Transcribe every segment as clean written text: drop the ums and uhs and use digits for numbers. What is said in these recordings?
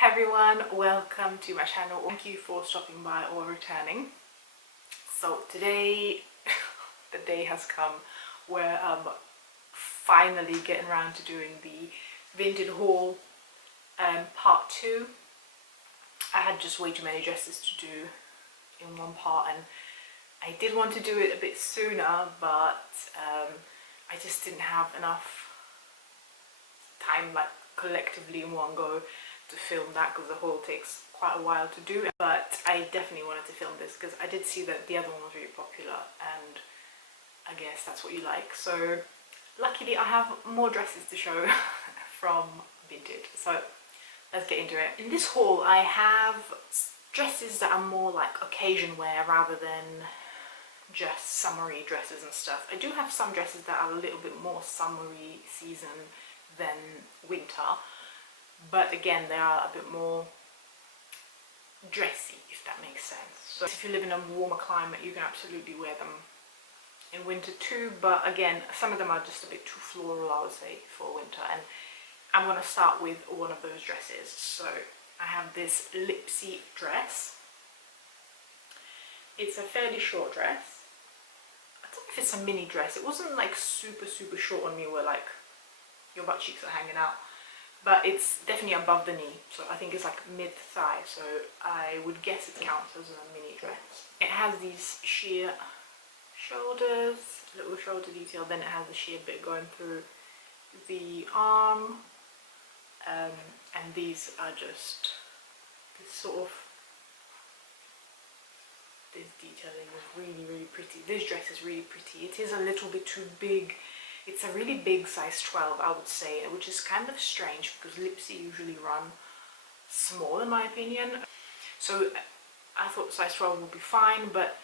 Hi everyone, welcome to my channel. Thank you for stopping by or returning. So today the day has come where I'm finally getting around to doing the Vinted haul part 2. I had just way too many dresses to do in one part, and I did want to do it a bit sooner, but I just didn't have enough time, like collectively in one go, to film that, because the haul takes quite a while to do. But I definitely wanted to film this because I did see that the other one was really popular, and I guess that's what you like. So luckily I have more dresses to show from Vinted, so let's get into it. In this haul I have dresses that are more like occasion wear rather than just summery dresses and stuff. I do have some dresses that are a little bit more summery season than winter, but again they are a bit more dressy, if that makes sense. So if you live in a warmer climate you can absolutely wear them in winter too, but again some of them are just a bit too floral, I would say, for winter. And I'm going to start with one of those dresses. So I have this Lipsy dress. It's a fairly short dress. I don't know if it's a mini dress. It wasn't like super short on me where like your butt cheeks are hanging out, but it's definitely above the knee, so I think it's like mid-thigh, so I would guess it counts as a mini dress. It has these sheer shoulders, little shoulder detail, then it has the sheer bit going through the arm, and these are just this sort of, this detailing is really pretty. This dress is really pretty. It is a little bit too big. It's a really big size 12, I would say, which is kind of strange because Lipsy usually run small in my opinion. So I thought size 12 would be fine, but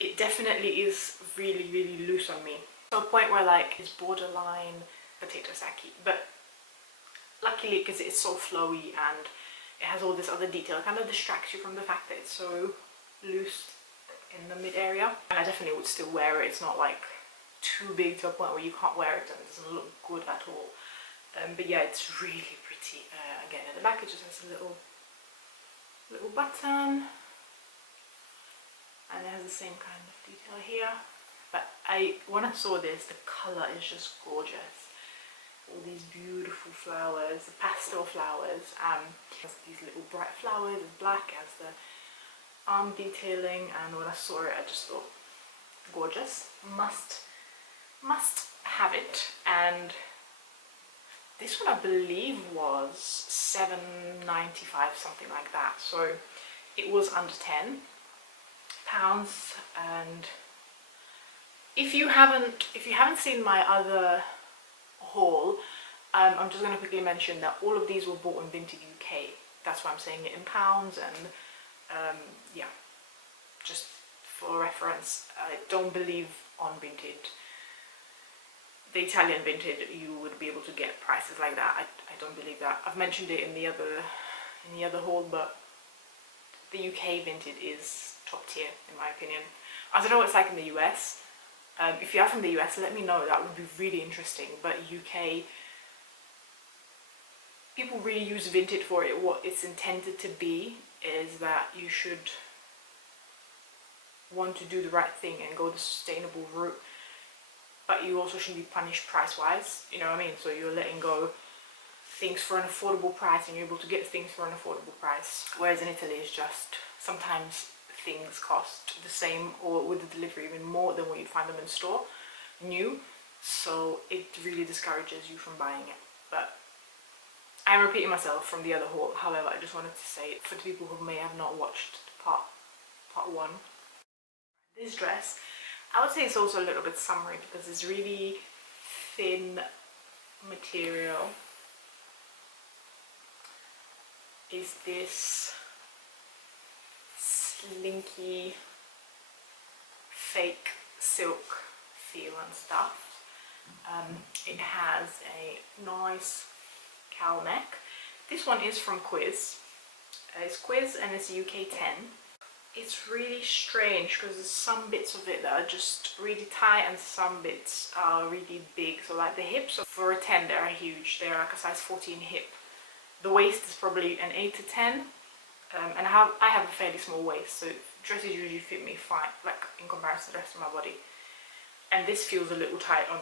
it definitely is really loose on me. To a point where like it's borderline potato sacky, but luckily because it's so flowy and it has all this other detail, it kind of distracts you from the fact that it's so loose in the mid area. And I definitely would still wear it. It's not like too big to a point where you can't wear it and it doesn't look good at all. But yeah, it's really pretty. Again, at the back it just has a little button, and it has the same kind of detail here. But when I saw this, the color is just gorgeous. All these beautiful flowers, the pastel flowers, these little bright flowers. It's black, as the arm detailing, and when I saw it I just thought gorgeous, must have it. And this one I believe was £7.95, something like that, so it was under £10. And if you haven't seen my other haul, I'm just going to quickly mention that all of these were bought in Vinted UK. That's why I'm saying it in pounds, and yeah, just for reference. I don't believe on Vinted, the Italian Vinted, you would be able to get prices like that. I don't believe that. I've mentioned it in the other haul, but the UK Vinted is top tier in my opinion. I don't know what it's like in the US. If you are from the US, let me know. That would be really interesting. But UK, people really use Vinted for it. What it's intended to be is that you should want to do the right thing and go the sustainable route, but you also shouldn't be punished price-wise, you know what I mean? So you're letting go things for an affordable price, and you're able to get things for an affordable price. Whereas in Italy, it's just sometimes things cost the same, or with the delivery even more than what you'd find them in store, new. So it really discourages you from buying it. But I'm repeating myself from the other haul. However, I just wanted to say it for the people who may have not watched part 1. This dress, I would say it's also a little bit summery because it's really thin material. Is this slinky fake silk feel and stuff. It has a nice cowl neck. This one is from Quiz. It's Quiz and it's UK 10. It's really strange because there's some bits of it that are just really tight and some bits are really big. So like the hips for a 10, they are huge. They're like a size 14 hip The waist is probably an 8 to 10, and I have a fairly small waist, so dresses usually fit me fine, like in comparison to the rest of my body. And this feels a little tight on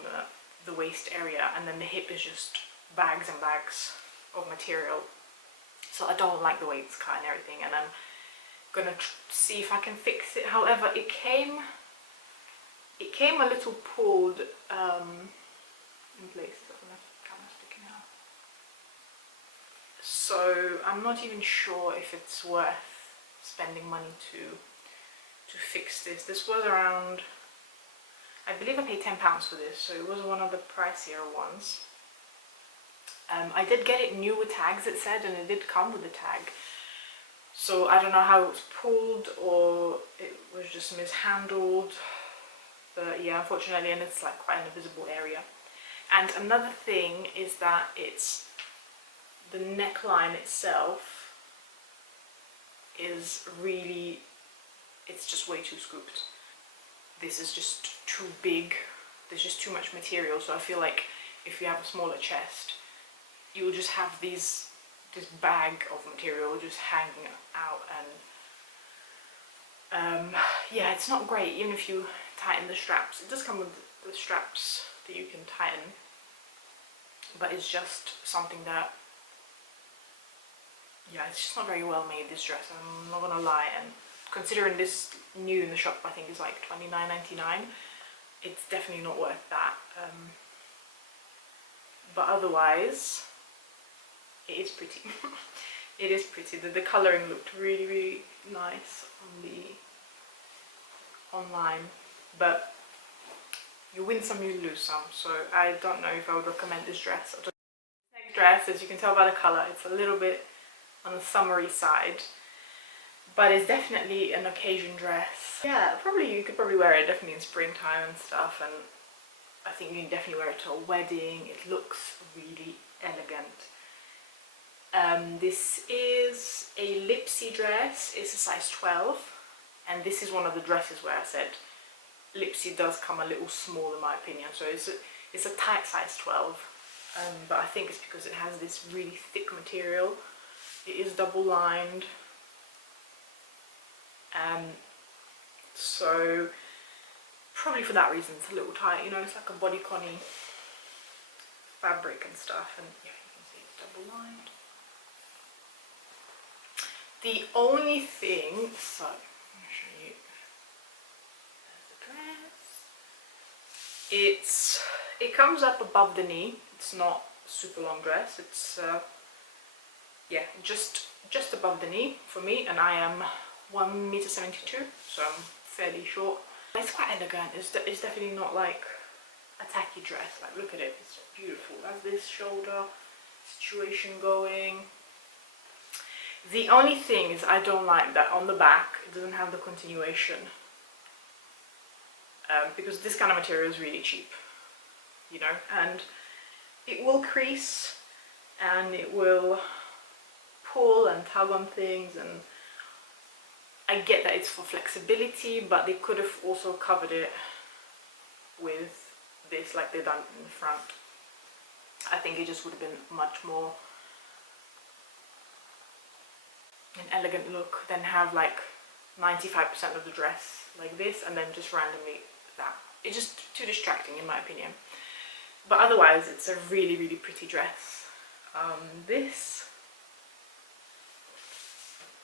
the waist area, and then the hip is just bags and bags of material. So I don't like the way it's cut and everything, and I'm gonna see if I can fix it. However, it came a little pulled in places. I don't know if the camera's sticking out. So I'm not even sure if it's worth spending money to fix this. This was around, I believe I paid £10 for this, so it was one of the pricier ones. I did get it new with tags, it said, and it did come with a tag. So I don't know how it was pulled or it was just mishandled. But yeah, unfortunately, and it's like quite an invisible area. And another thing is that it's the neckline itself is really, it's just way too scooped. This is just too big. There's just too much material. So I feel like if you have a smaller chest, you will just have this bag of material just hanging out, and yeah, it's not great. Even if you tighten the straps, it does come with the straps that you can tighten, but it's just something that, yeah, it's just not very well made, this dress, I'm not gonna lie. And considering this new in the shop, I think it's like $29.99, it's definitely not worth that. But otherwise, it is pretty. It is pretty. The colouring looked really, really nice on the online, but you win some, you lose some. So I don't know if I would recommend this dress. Next dress, as you can tell by the colour, it's a little bit on the summery side, but it's definitely an occasion dress. Yeah, you could probably wear it definitely in springtime and stuff, and I think you can definitely wear it to a wedding. It looks really elegant. This is a Lipsy dress. It's a size 12, and this is one of the dresses where I said Lipsy does come a little small in my opinion. So it's a tight size 12, but I think it's because it has this really thick material. It is double lined, so probably for that reason it's a little tight. You know, it's like a bodycon-y fabric and stuff, and yeah, you can see it's double lined. The only thing, so let me show you, there's the dress. It comes up above the knee. It's not a super long dress. It's yeah, just above the knee for me, and I am 1.72 m, so I'm fairly short. It's quite elegant. It's definitely not like a tacky dress. Like, look at it, it's beautiful. It has this shoulder situation going. The only thing is I don't like that on the back it doesn't have the continuation, because this kind of material is really cheap, you know, and it will crease and it will pull and tug on things, and I get that it's for flexibility, but they could have also covered it with this like they've done in the front. I think it just would have been much more an elegant look than have like 95% of the dress like this and then just randomly that. It's just too distracting in my opinion. But otherwise it's a really, really pretty dress. This,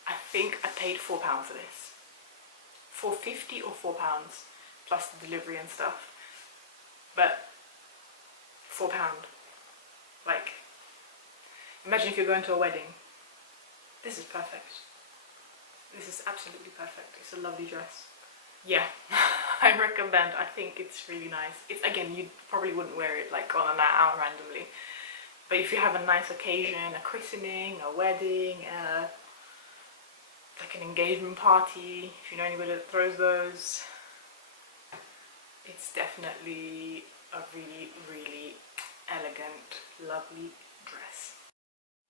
I think I paid £4 for this. £4.50 or £4 plus the delivery and stuff. But £4. Like, imagine if you're going to a wedding. This is perfect. This is absolutely perfect. It's a lovely dress. Yeah, I recommend. I think it's really nice. It's, again, you probably wouldn't wear it like on a night out randomly. But if you have a nice occasion, a christening, a wedding, like an engagement party, if you know anybody that throws those, it's definitely a really, really elegant, lovely dress.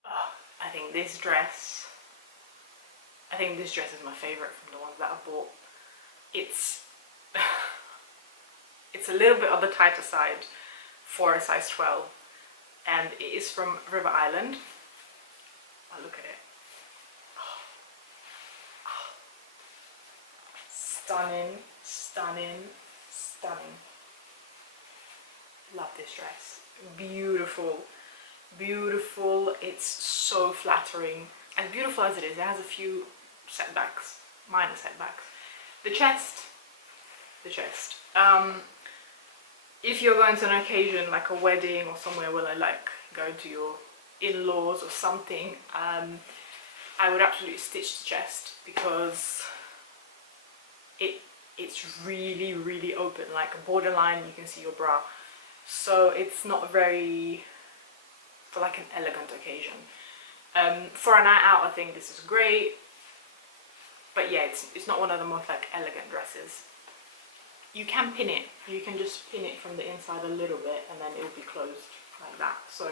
Oh, I think this dress is my favourite from the ones that I bought. It's a little bit on the tighter side for a size 12, and it is from River Island. Oh, look at it. Stunning, stunning, stunning. Love this dress. Beautiful, beautiful. It's so flattering. As beautiful as it is, it has a few setbacks, minor setbacks. The chest. If you're going to an occasion like a wedding or somewhere where like going to your in-laws or something, I would absolutely stitch the chest because it's really, really open, like borderline you can see your bra. So it's not very, for like an elegant occasion. For a night out I think this is great, but yeah, it's not one of the most like elegant dresses. You can pin it, you can just pin it from the inside a little bit and then it will be closed like that. So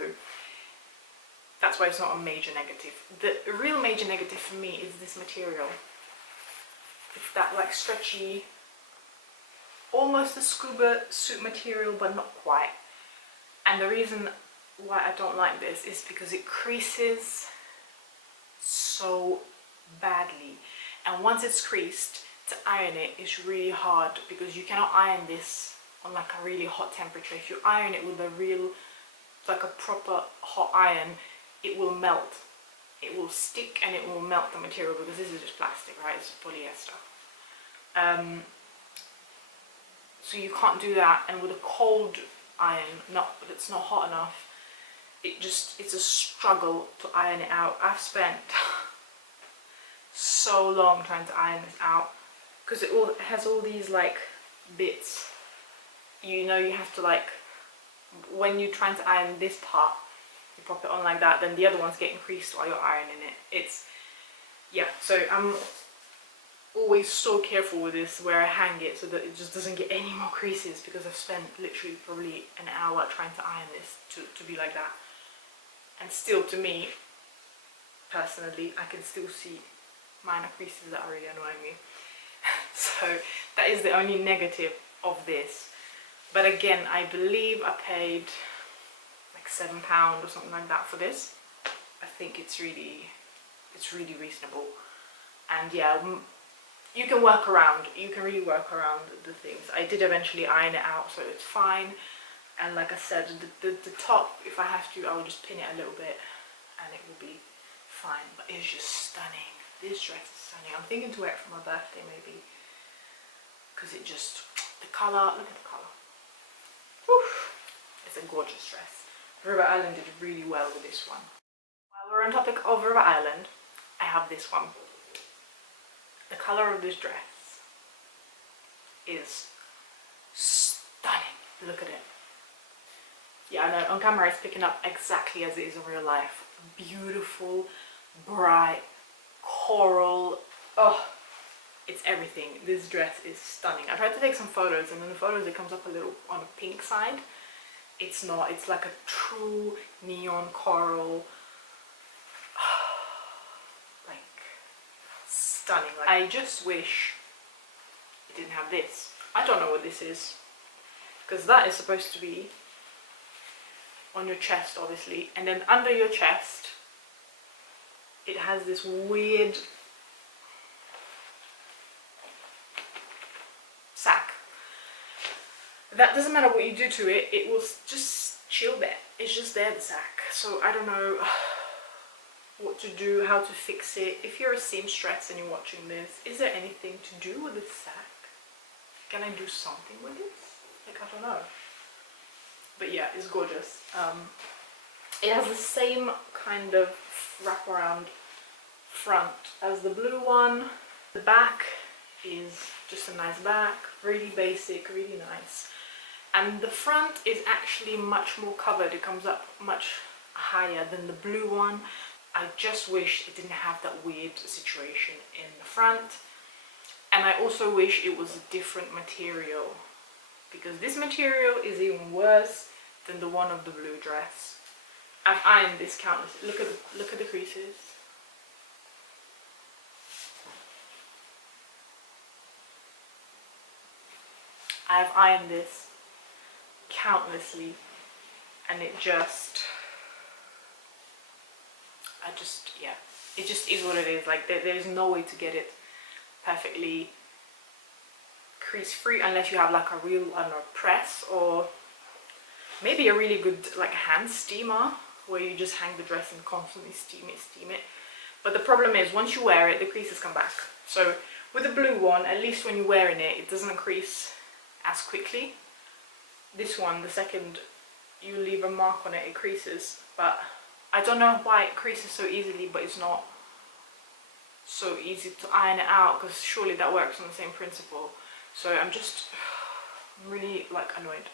that's why it's not a major negative. The real major negative for me is this material. It's that like stretchy, almost a scuba suit material, but not quite. And the reason why I don't like this is because it creases so badly. And once it's creased, to iron it is really hard because you cannot iron this on like a really hot temperature. If you iron it with a real, like a proper hot iron, it will melt. It will stick and it will melt the material because this is just plastic, right? It's polyester. So you can't do that, and with a cold iron, that's not hot enough, it's a struggle to iron it out. I've spent so long trying to iron this out because it has all these like bits, you know, you have to like, when you're trying to iron this part, you pop it on like that, then the other one's getting creased while you're ironing it. Yeah, so I'm always so careful with this where I hang it so that it just doesn't get any more creases, because I've spent literally probably an hour trying to iron this to be like that. And still, to me personally, I can still see minor creases that are really annoying me. So that is the only negative of this. But again, I believe I paid like £7 or something like that for this. I think it's really reasonable. And yeah, you can work around, you can really work around the things. I did eventually iron it out, so it's fine. And like I said, the top, if I have to, I'll just pin it a little bit and it will be fine. But it's just stunning. This dress is stunning. I'm thinking to wear it for my birthday maybe, because it just, the colour, look at the colour. Whew. It's a gorgeous dress. River Island did really well with this one. While we're on topic of River Island, I have this one. The colour of this dress is stunning. Look at it. Yeah, I know on camera it's picking up exactly as it is in real life. Beautiful, bright, coral. Oh, it's everything. This dress is stunning. I tried to take some photos, and in the photos it comes up a little on the pink side. It's not. It's like a true neon coral. Stunning. Like, I just wish it didn't have this. I don't know what this is, because that is supposed to be on your chest, obviously, and then under your chest it has this weird sack. That doesn't matter what you do to it, it will just chill there. It's just there, the sack. So I don't know what to do, how to fix it. If you're a seamstress and you're watching this, is there anything to do with this sack? Can I do something with this? Like, I don't know. But yeah, it's gorgeous. It has the same kind of wraparound front as the blue one. The back is just a nice back, really basic, really nice. And the front is actually much more covered. It comes up much higher than the blue one. I just wish it didn't have that weird situation in the front. And I also wish it was a different material, because this material is even worse than the one of the blue dress. I've ironed this countless. Look at the creases. I've ironed this countlessly, and it just, I just, yeah, it just is what it is. Like there's no way to get it perfectly crease free unless you have like a real, I don't know, press, or maybe a really good like hand steamer where you just hang the dress and constantly steam it. But the problem is once you wear it, the creases come back. So with the blue one, at least when you're wearing it, it doesn't crease as quickly. This one, the second you leave a mark on it, it creases. But I don't know why it creases so easily, but it's not so easy to iron it out, because surely that works on the same principle. So I'm really like annoyed.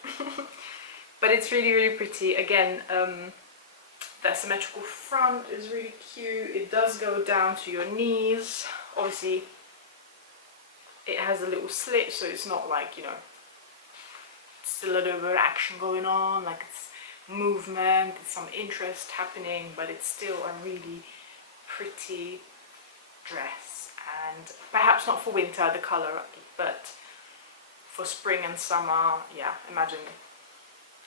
But it's really pretty. Again, the symmetrical front is really cute. It does go down to your knees. Obviously it has a little slit, so it's not like, you know, still a little bit of action going on, like it's movement, there's some interest happening, but it's still a really pretty dress. And perhaps not for winter, the color, but for spring and summer, yeah, imagine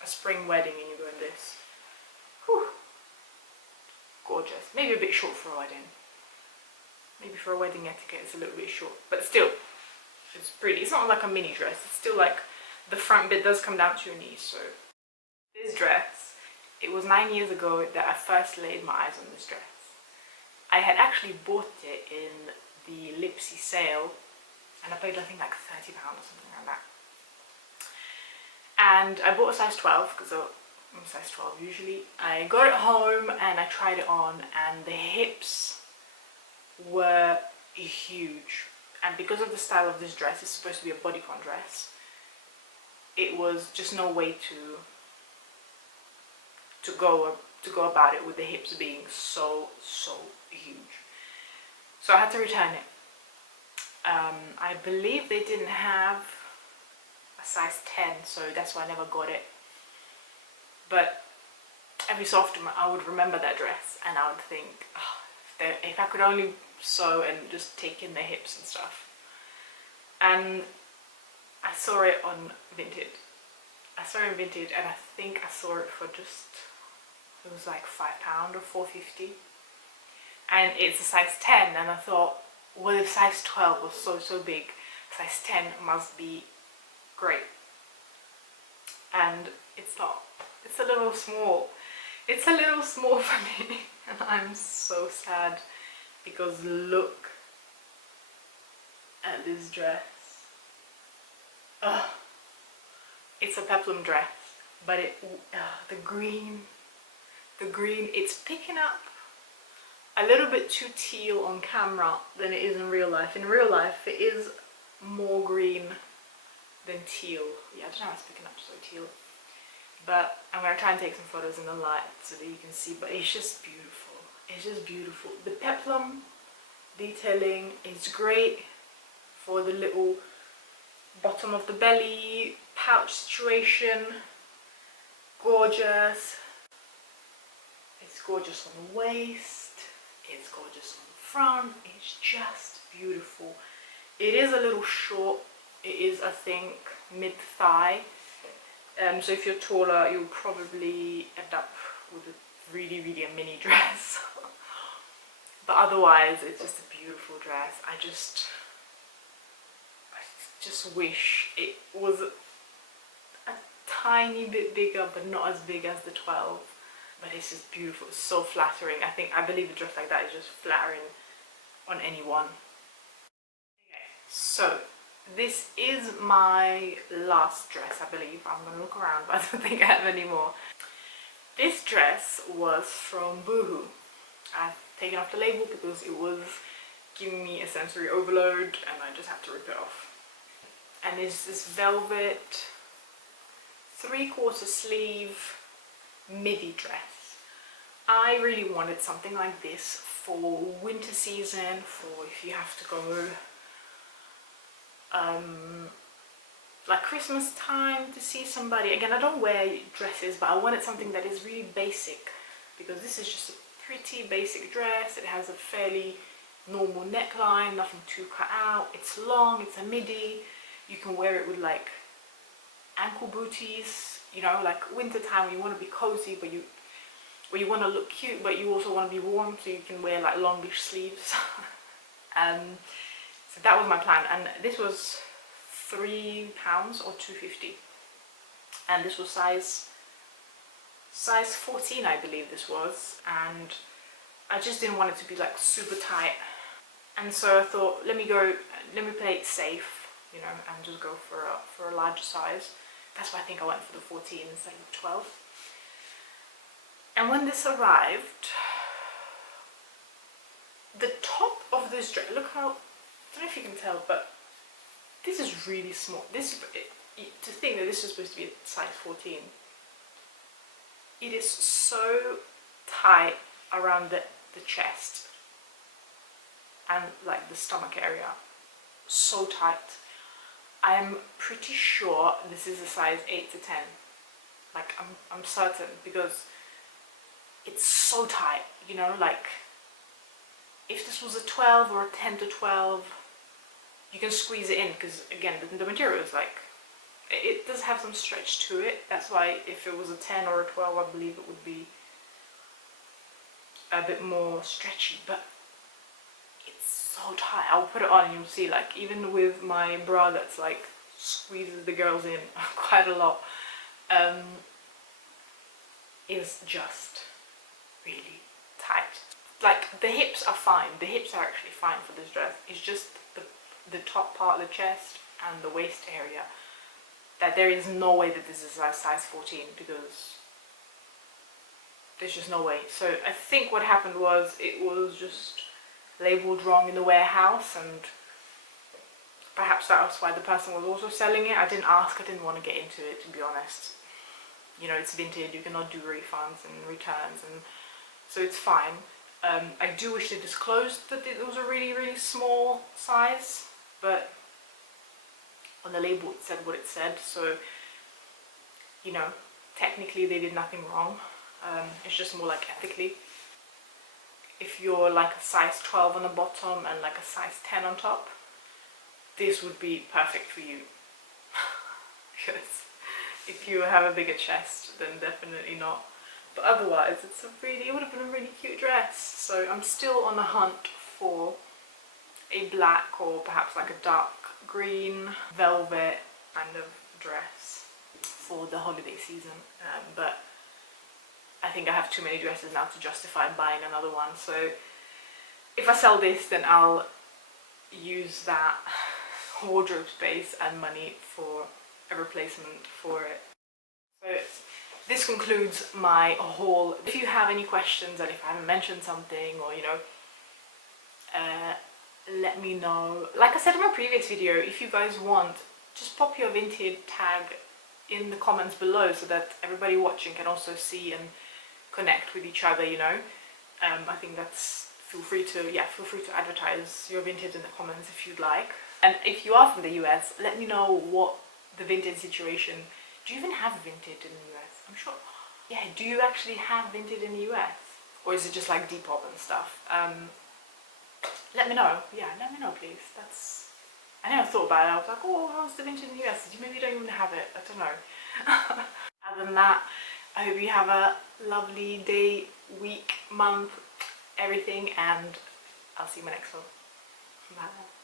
a spring wedding and you go in this. Whew. Gorgeous. Maybe a bit short for a wedding. Maybe for a wedding etiquette it's a little bit short, but still, it's pretty. It's not like a mini dress, it's still like the front bit does come down to your knees. So this dress, it was 9 years ago that I first laid my eyes on this dress. I had actually bought it in the Lipsy sale, and I paid I think like £30 or something like that. And I bought a size 12 because I'm a size 12 usually. I got it home and I tried it on, and the hips were huge. And because of the style of this dress, it's supposed to be a bodycon dress, it was just no way to go about it with the hips being so huge. So I had to return it. I believe they didn't have a size 10, so that's why I never got it. But every so often I would remember that dress and I would think, oh, if I could only sew and just take in the hips and stuff. And I saw it on Vinted. I saw it on Vinted, and I think I saw it for just, it was like £5 or £4.50. And it's a size 10, and I thought, well, if size 12 was so big, size 10 must be great. And it's not. It's a little small. It's a little small for me, and I'm so sad, because look at this dress. It's a peplum dress, but the green, it's picking up a little bit too teal on camera than it is in real life. In real life, it is more green than teal. Yeah, I don't know how it's picking up so teal. But I'm going to try and take some photos in the light so that you can see. But it's just beautiful. It's just beautiful. The peplum detailing is great for the little bottom of the belly pouch situation. Gorgeous. It's gorgeous on the waist. It's gorgeous on the front. It's just beautiful. It is a little short. It is, I think, mid-thigh. So if you're taller, you'll probably end up with a really a mini dress. But otherwise, it's just a beautiful dress. I just wish it was a tiny bit bigger, but not as big as the 12. But it's just beautiful. It's so flattering. I believe a dress like that is just flattering on anyone. Okay, so this is my last dress, I believe. I'm gonna look around, but I don't think I have any more. This dress was from Boohoo. I've taken off the label because it was giving me a sensory overload and I just had to rip it off. And it's this velvet 3/4 sleeve midi dress. I really wanted something like this for winter season, for if you have to go like Christmas time to see somebody. Again, I don't wear dresses, but I wanted something that is really basic, because this is just a pretty basic dress. It has a fairly normal neckline, nothing too cut out. It's long, it's a midi. You can wear it with like ankle booties, you know, like winter time when you want to be cozy, but you where you want to look cute but you also want to be warm, so you can wear like longish sleeves. So that was my plan, and this was £3 or £2.50, and this was size 14, I believe this was, and I just didn't want it to be like super tight, and so I thought, let me play it safe, you know, and just go for a larger size. That's why I think I went for the 14 instead of 12. And when this arrived, the top of this dress, look how, I don't know if you can tell, but this is really small. To think that this is supposed to be a size 14, it is so tight around the chest and like the stomach area, so tight. I'm pretty sure this is a size 8 to 10, like I'm certain, because it's so tight, you know, like if this was a 12 or a 10 to 12, you can squeeze it in, because again the material is like, it does have some stretch to it. That's why if it was a 10 or a 12, I believe it would be a bit more stretchy, but it's so tight. I'll put it on and you'll see, like even with my bra that's like squeezes the girls in quite a lot, is just really tight. Like the hips are fine, the hips are actually fine for this dress. It's just the top part of the chest and the waist area that there is no way that this is a size 14, because there's just no way. So I think what happened was it was just labeled wrong in the warehouse, and perhaps that was why the person was also selling it. I didn't ask, I didn't want to get into it, to be honest. You know, it's Vinted, you cannot do refunds and returns, and so it's fine. I do wish they disclosed that it was a really, really small size, but on the label it said what it said, so, you know, technically they did nothing wrong. It's just more like ethically. If you're like a size 12 on the bottom and like a size 10 on top, this would be perfect for you. Because if you have a bigger chest, then definitely not. But otherwise, it would have been a really cute dress. So I'm still on the hunt for a black or perhaps like a dark green velvet kind of dress for the holiday season. But I think I have too many dresses now to justify buying another one. So if I sell this, then I'll use that wardrobe space and money for a replacement for it. So this concludes my haul. If you have any questions, and if I haven't mentioned something, or you know, let me know. Like I said in my previous video, if you guys want, just pop your Vinted tag in the comments below so that everybody watching can also see and connect with each other, you know. I think that's, feel free to advertise your Vinted in the comments if you'd like. And if you are from the US, let me know what the Vinted situation. Do you even have Vinted in the US? I'm sure. Yeah, do you actually have Vinted in the US? Or is it just like Depop and stuff? Let me know. Yeah, let me know, please. I never thought about it. I was like, oh, how's the Vinted in the US? Maybe you don't even have it. I don't know. Other than that, I hope you have a lovely day, week, month, everything, and I'll see you in my next one. Bye.